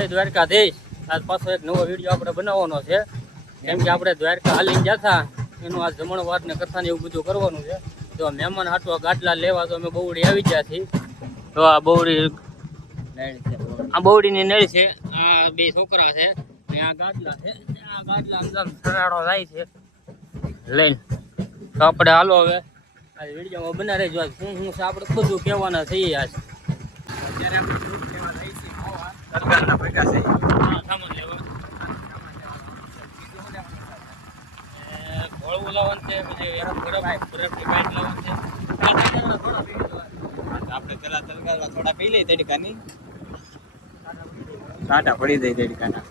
જય દ્વારકાધીશ। આજ પાછો એક નવો વિડીયો આપણે બનાવવાનો છે, કેમ કે આપણે દ્વારકા હાલીને જતા એનું આ જમણવાર ને કથા ને એવું બધું કરવાનું છે। તો મહેમાન હાટવા ગાટલા લેવા તો અમે બહુડી આવી ગયા છીએ। તો આ બહુડીની નળ છે, આ બે છોકરા છે ને આ ગાટલા છે। આ ગાટલા એકદમ સરાડો જાય છે લઈને। તો આપણે હાલો હવે આ વિડીયોમાં બના રહેજો। આજ શું છે આપણે બધું કહેવાના છીએ। આજ અત્યારે આપણે ફ્રૂટ લેવા જઈએ છીએ સરકારના ભેગા છે સામાન લેવા ઘોળવું લાવવાનું છે, પછી બરફની પાઇપ લાવવાનું છે। આપણે પેલા તલગારવા થોડા પી લઈએ તડકાની, કાંટા પડી જાય તડકાના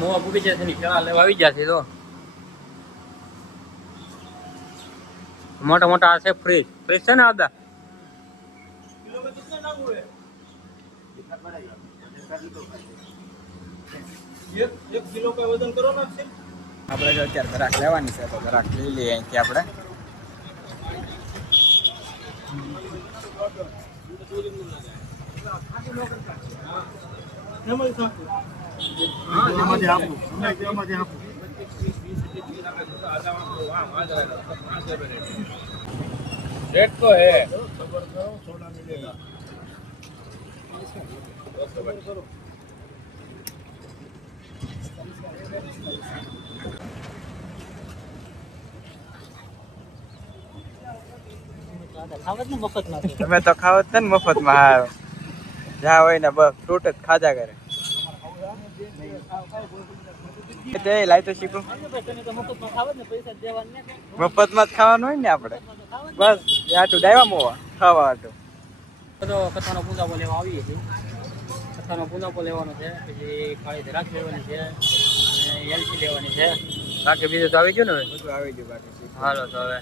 મોવા પૂકી જાય છે કેળા લેવા આવી ગયા છે। તો મોટા મોટા છે ફ્રીજ છે ને આદા एक किलो का वजन करो ना। આપણે જો અત્યારે ઘરાક લેવાની છે તો ઘરાક લઈ લઈએ અહીંથી આપણે। रेट तो है તમે તો ખાવ જ ને મફતમાં। હારો જ્યાં હોય ને બસ ફ્રૂટ જ ખાધા કરે। લાઈ તો શીખું મફતમાં જ ખાવાનું હોય ને આપણે, બસ આટું ડાયવા મોવા ખાવા આટું। બધો કથાનો પૂજાપો લેવા આવીએ છીએ। કથાનો પૂજાપો લેવાનો છે, પછી કાળી રાખ લેવાની છે અને એલચી લેવાની છે। બાકી બીજું તો આવી ગયું ને હવે બધું આવી ગયું બાકી। હાલો તો હવે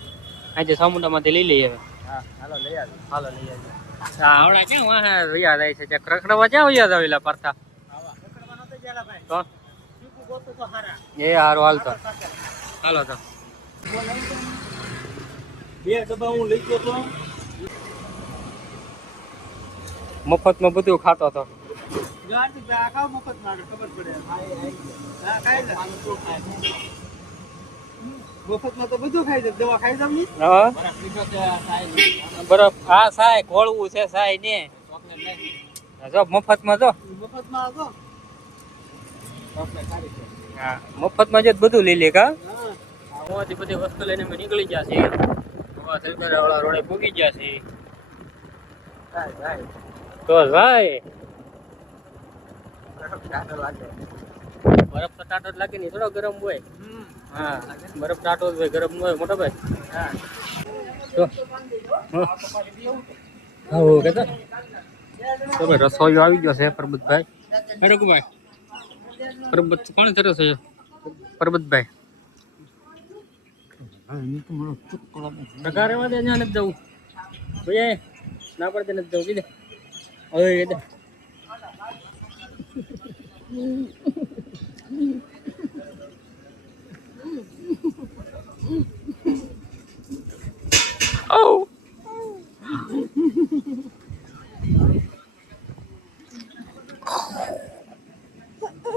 અહીંથી સામુંડામાંથી લઈ લઈએ હવે। હા હાલો લઈ આવી, હાલો લઈ આવીએ। હમણાં ક્યાં વાહ વૈયા જાય છે, રખડવા ક્યાં વૈયા જાવેલા પરથા તો એ હારું હાલ તો હાલો તો બે ડબ્બા હું લઈ ગયો તો મફતમાં બધું ખાતો હતો। મફતમાં તો બધું ખાઈ જાય, દવા ખાઈ જાવ ની હા બરફ આ સાય ઘોળવું છે સાય ને જો મફતમાં જો મફતમાં આવતો હા મફતમાં જ બધું લઈ લે કા। મોંથી બધી વસ્તુ લઈને અમે નીકળી ગયા છીએ। હવા સરકારવાળા રોડે પૂગી ગયા છીએ તો ભાઈ બરફ તો ટાટો જ લાગે ને, થોડો ગરમ હોય। હા બરફ ટાટો જ હોય, ગરમ ન હોય મોટા ભાઈ। હા તો હા કેતા તો ભાઈ રસોઈયો આવી ગયો છે પરબતભાઈ। ભાઈ પરબત કોણ કરે છે પરબતભાઈ? ટકા રેવા દે, ત્યાં નથી જવું ભાઈ, ના પડે નથી જવું કીધે હવે કીધે Oh.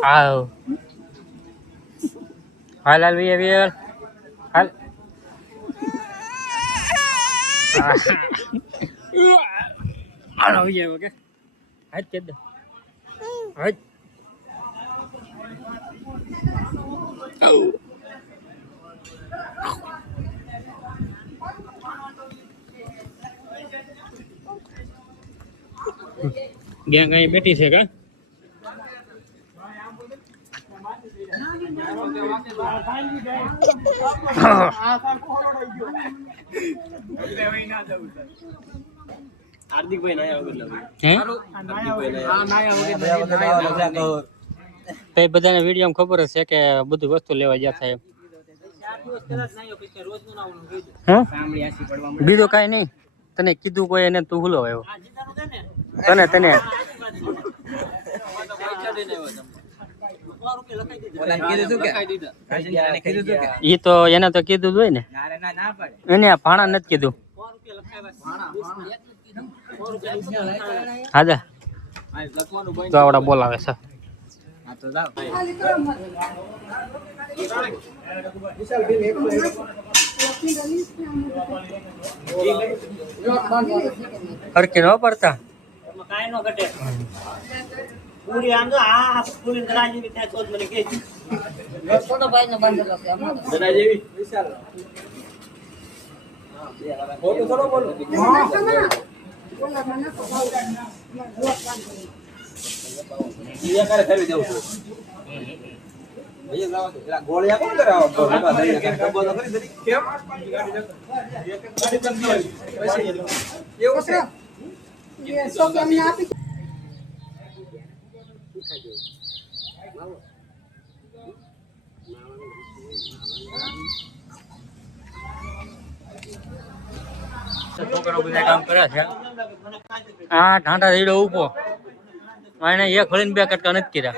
Au. Hai lan vi vi. Hai. Alo vi okay. Hai chết rồi. Hai. Oh. Gang અહીં બેઠી છે કા? હાર્દિકભાઈ નાયા વગર લાગે બધાને વિડીયો ખબર હશે કે બધું વસ્તુ લેવા ગયા થાય। બીજું કઈ નહીં, તને કીધું કોઈ એને તું ભૂલો આવ્યો તને ઈ તો એને તો કીધું જ હોય ને, એને ભાણા નથી કીધું। હાજા તો આવડા બોલાવે છે હા તો જાવ ફરકે ન પડતા કાઈ નો ઘટે પૂરી આમ તો આ પૂરી દરા જેવી થાય તો જ મને કે છોટો ભાઈ ને બંધેલો છે દરા જેવી વિશાલ ફોટો થોડો બોલો કરે ફેરવી દેવું ભૈયા લાવો એલા ગોળિયા કોણ કરે આવો ડબ્બો તો કરી દરી કેમ એવું છે એ સો કેમ ને આપી છોકરો બધા કામ કરે છે આ ઢાંઢા રેડો ઉભો એને એક હળીને બે કટકા નથી કર્યા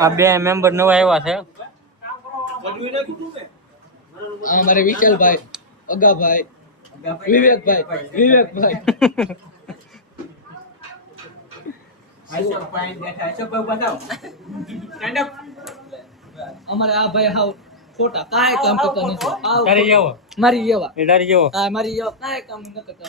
આ બે મેમ્બર નવા આવ્યા છે અમારે વિશાલભાઈ અગાભાઈ વિવેકભાઈ અમારે આ ભાઈ હાવ ખોટા કાંઈ કામ કરતા નથી હાવ તારી જેવો મારી જેવા એ તારી જેવો હા મારી જેવા કાંઈ કામ ન કરતા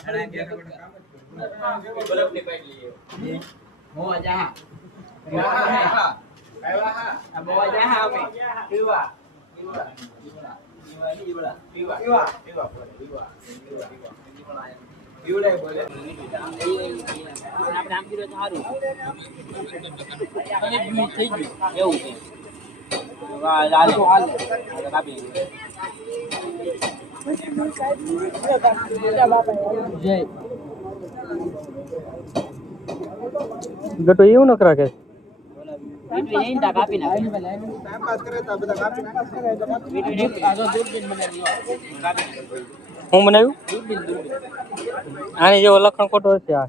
જય ગટો એવું ન રાખે હું બનાવ્યું આની જેવો લખણ ખોટો હશે આ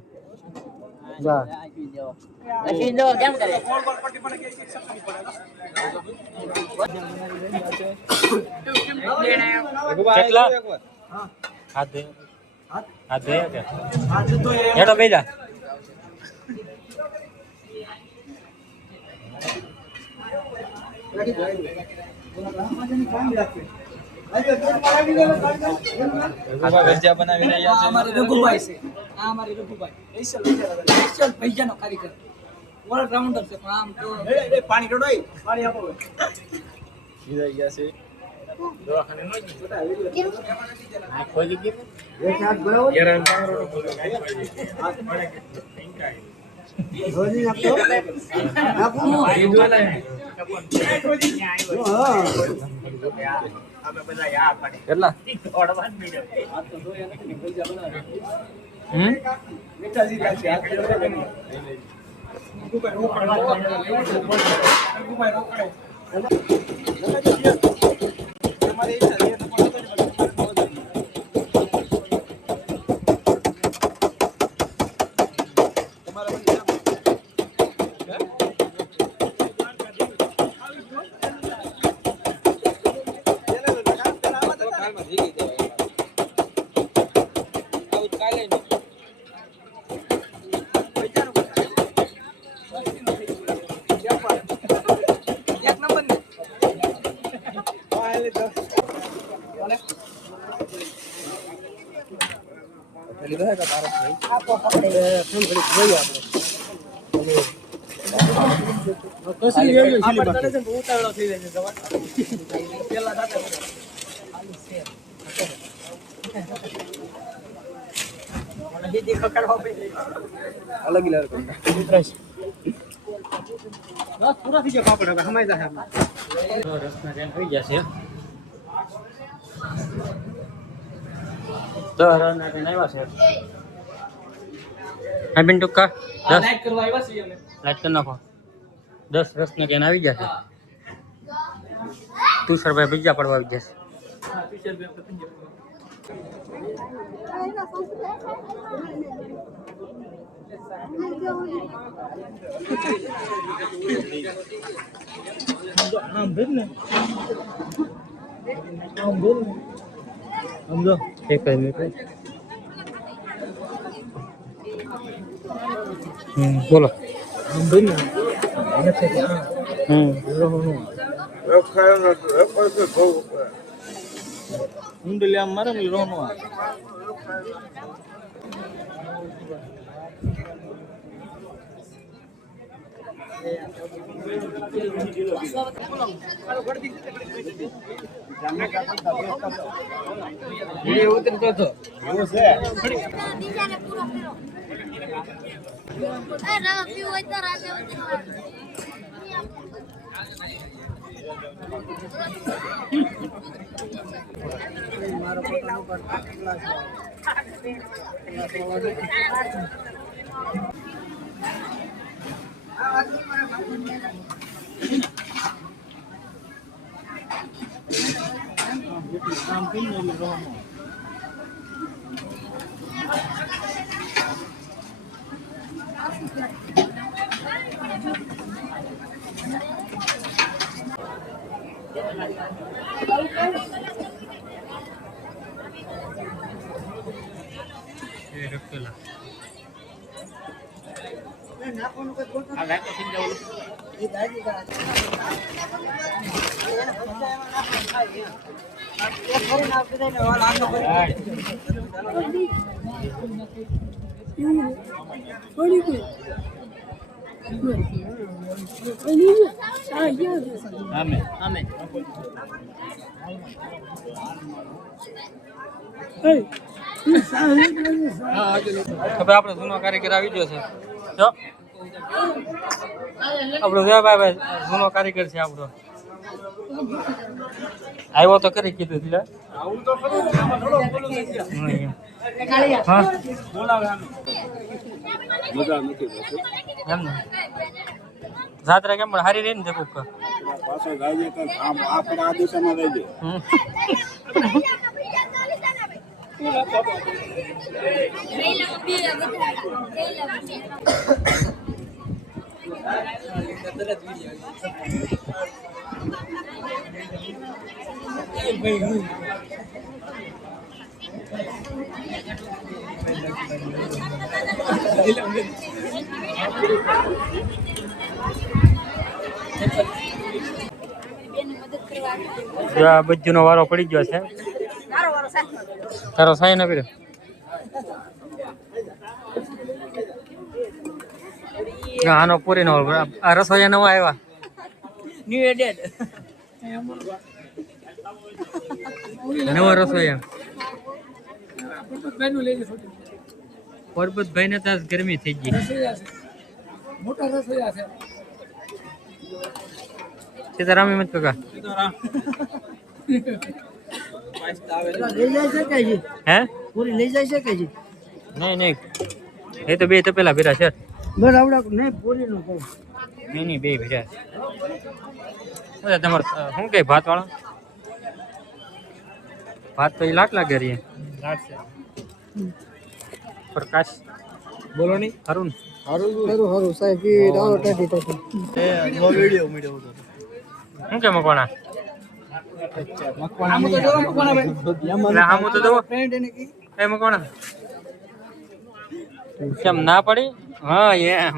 કેટલા હાથ ધોયા કે હેડો બેજા બનાવી રહ્યા છે અમારે રઘુભાઈ છે આ અમારે રઘુભાઈ સ્પેશિયલ ભૈયાનો કારીગર ઓલ રાઉન્ડર છે પણ આમ તો પાણી ટોડાઈ પાણી આપો વિદાય ગયા છે કેટલા અલગ લહેર કરતા બસ પૂરા થઈ ગયા પાપડ હવે હમાઈ જાય રસના ટ્રેન આવી જશે તો રસના ટ્રેન આવ્યા છે હા બિન ટુક્કા 10 લાઈટ કરવા આવ્યા છીએ અમે લાઈટ કરી નાખો 10 રસના ટ્રેન આવી જશે તુષારભાઈ બીજા પડવા આવી જશે હા ટીચર બે પતંગ આમ ભેજ ને આમ ભેજ ને સમજો એક જ મિનિટ બોલો આમ ભેજ ને નથી કે આ ઊંડલી આમ મારે ને રોનો હવે આપણો જૂનો કારીગર આવી ગયો છે જો આપણો ભાઈ જૂનો કારીગર છે આપણો આવ્યો તો કરી કીધું એટલે હા એમ ને જાત્રા કેમ પણ હારી રહી ને જગુક બજ્જુનો વારો પડી ગયો છે તારો સાઈ ના કર્યો આનો પૂરી નો આ રસોઈયા નવા આવ્યા ન્યુ એડેડ નવા રસોઈયા પરબતભાઈ ને ત્યાં ગરમી થઈ ગઈ મોટા રસોઈયા છે સીતારામ હિંમત કાકા લઈ જાય છે કે જી હે પૂરી લઈ જાય છે કે જી નહીં નહીં એ તો બે તપેલા ભીરા છે બસ આવડા નહીં પૂરી નું કહું નહીં બે ભીરા છે તમારે શું કે ભાત વાળા ભાત તો એ લાટ લાગે રહી પ્રકાશ બોલો નહીં અરુણ હારું સાહેબ આવો ટાટી ટાટી નો વિડિયો મળ્યો હતો શું કે મકવાણા આમ તો જો મકવાણા ભાઈ આમ તો દો ફ્રેન્ડ એને કી એ મકવાણા કેમ ના પડી હા એમ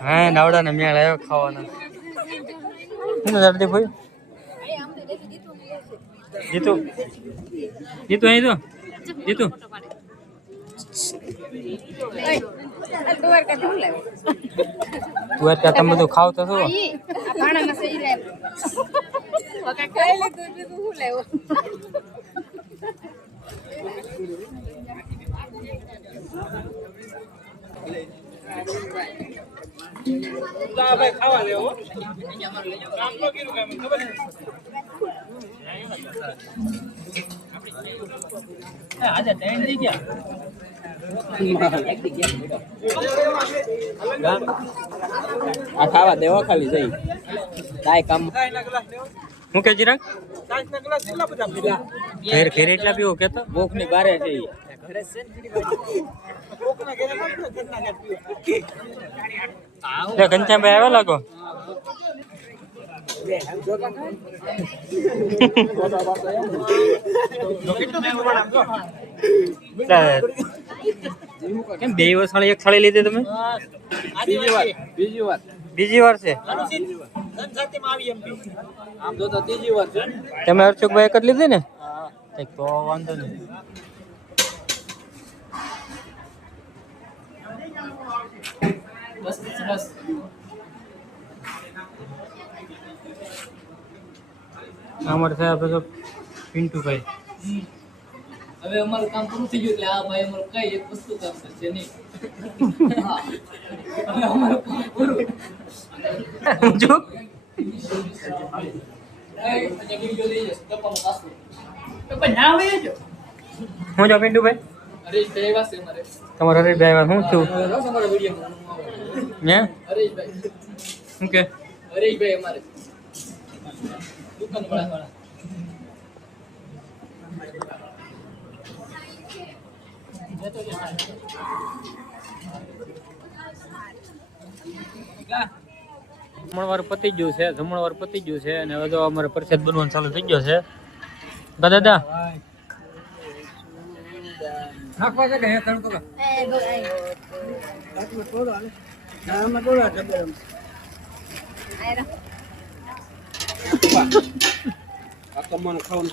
હા નાવડા ને મેળ આવ્યો ખાવાના શું જલ્દી ભાઈ જીતુ જીતુ અહીં તો જીતુ દ્વારકા તમે બધું ખાવ તો શું ભાઈ ખાવા લેવો કામ તો કર્યું કામ ખબર છે આજે ટ્રેન થઈ ગયા આ ખાવા દેવો ખાલી જઈ કાઈ કામ હું કે જીરાક કાંઈના ગ્લાસ કેટલા બધા પીધા ઘેર એટલા પીવો કેતો ભૂખ ની બારે છે કોકના ઘરે ના પીવે, ઘરના ઘરે પીવે. ઘનશ્યામભાઈ આવ્યા લાગો કેમ બે વસાળી એક થાળી લીધી તમે બીજી વાર છે આમ તો ત્રીજી વાર છે તમે હર્ષુકભાઈ એક જ લીધી ને તો વાંધો નહીં બસ અમારે સાહેબ તો પિન્ટુભાઈ હવે અમારું કામ પૂરું થઈ ગયું એટલે આ ભાઈ અમારું કઈ એક વસ્તુ કામ કરશે નહીં હા હવે અમારું કામ પૂરું જો હું જો પિન્ટુભાઈ તમારા હરીશભાઈ આવ્યા શું થયું હે શું કે હરેશભાઈ અમારે દુકાન વાળા જમણવાર પતી ગયું છે અને હવે તો અમારે પ્રસાદ બનવાનું ચાલુ થઈ ગયો છે દાદા નાખવા છે કે હે તડકો કા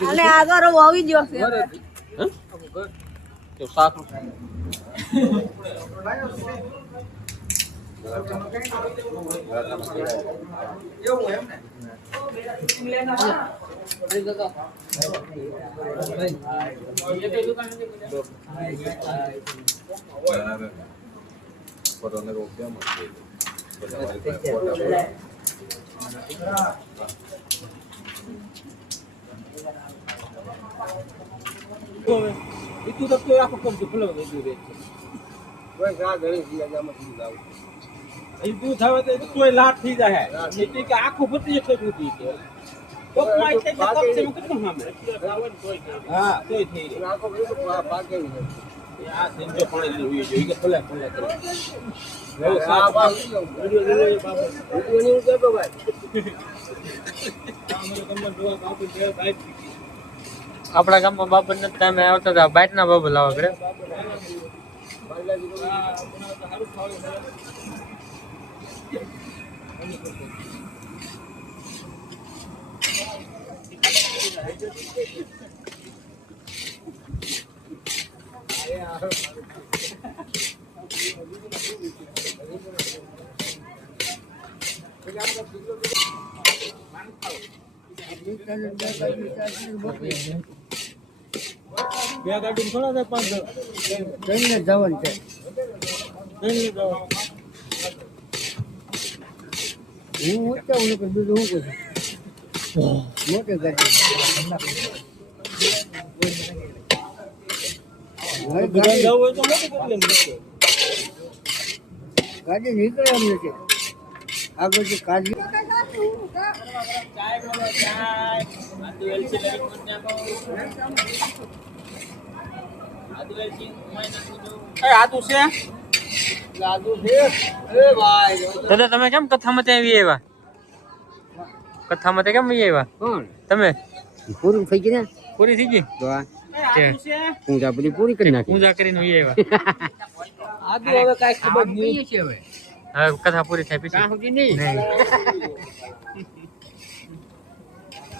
અને આગળ આવી ગયો છે તો શાક itu tapi aku kom tu pulau itu deh. Gua gak dari dia sama dia. Itu થાવે તો કોઈ લાટ થઈ જાય એટલે કે આખું ફટી જશે દૂધી કે તો કોઈ તે કપ છે કેટલું સામે હા તોય થઈ ગઈ આખો ભાગે આ સંજો પાણી લેવી જોઈએ કે ફલે ફલે કરે આ બાપ વિડિયો લે બાપ વિડિયો ની કે ભાઈ અમારો કમર જોવા બાપુ કે બાઈક આપણા ગામમાં બાબર નથી ટાઈમે આવતા હતા બાઈટ ના બાબુ લાવવા કરે બે ગાડી થોડા દે 5 ટ્રેનને જવાનું છે ટ્રેન જાવ હું ઊંચા હું કે બીજું હું કરું મોટી ગાડી ગાડી જાવ હોય તો મોટી કરી લે ગાડી નીકળે એમ નથી આ બધું કાઢી ચાય બોલો ચાય આદુ એલસી લઈ મને આપો આદુ એલસી ઉમાઈ નાખું જો એ આદુ છે આદુ છે એ ભાઈ દાદા તમે કેમ કથામાં ત્યાં આવી આવ્યા કથામાં કેમ આવી આવ્યા કોણ તમે પૂરું થઈ ગયું ને પૂરી થઈ ગઈ તો આ આદુ છે પૂજા બધી પૂરી કરી નાખી પૂજા કરીને આવી આવ્યા આદુ હવે કાઈ ખબર નહીં છે હવે હવે કથા પૂરી થાય પછી કાં સુધી નહીં નહીં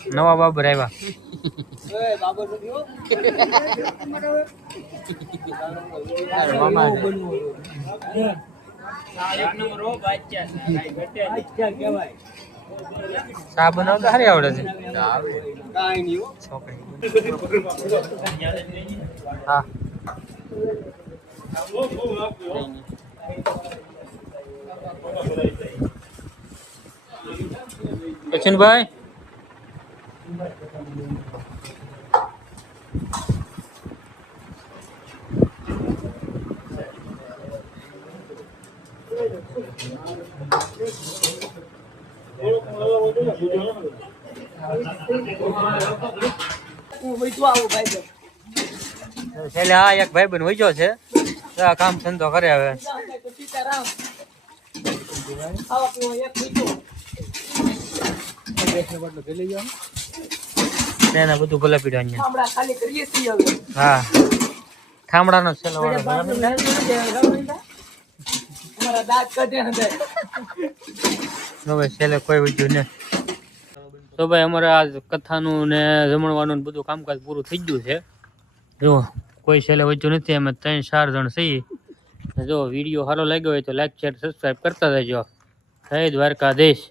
નવા બાબર આવ્યા એ બાબર બન્યો મામા એક નંબર હો બાચ્ચા કાઈ ઘટે બાચ્ચા કહેવાય ચા બનાવતા સારી આવડે છે કાઈ નહીં હો છોકરી હા બચનભાઈ છેલ્લે આ એક ભાઈ બન વઈજો છે આ કામ ધંધો કરે હવે એને બધું ભલે પીડ્યું હા ઠામડાનો છેલ્લો હવે છેલ્લે કોઈ વઈજ્યું ને તો ભાઈ અમારે આ કથાનું ને જમણવાનું બધું કામકાજ પૂરું થઈ ગયું છે જો કોઈ છેલ્લે વચ્ચું નથી અમે 3-4 જણ છીએ જો વિડીયો સારો લાગ્યો હોય તો લાઈક શેર સબસ્ક્રાઈબ કરતા રહેજો જય દ્વારકાધીશ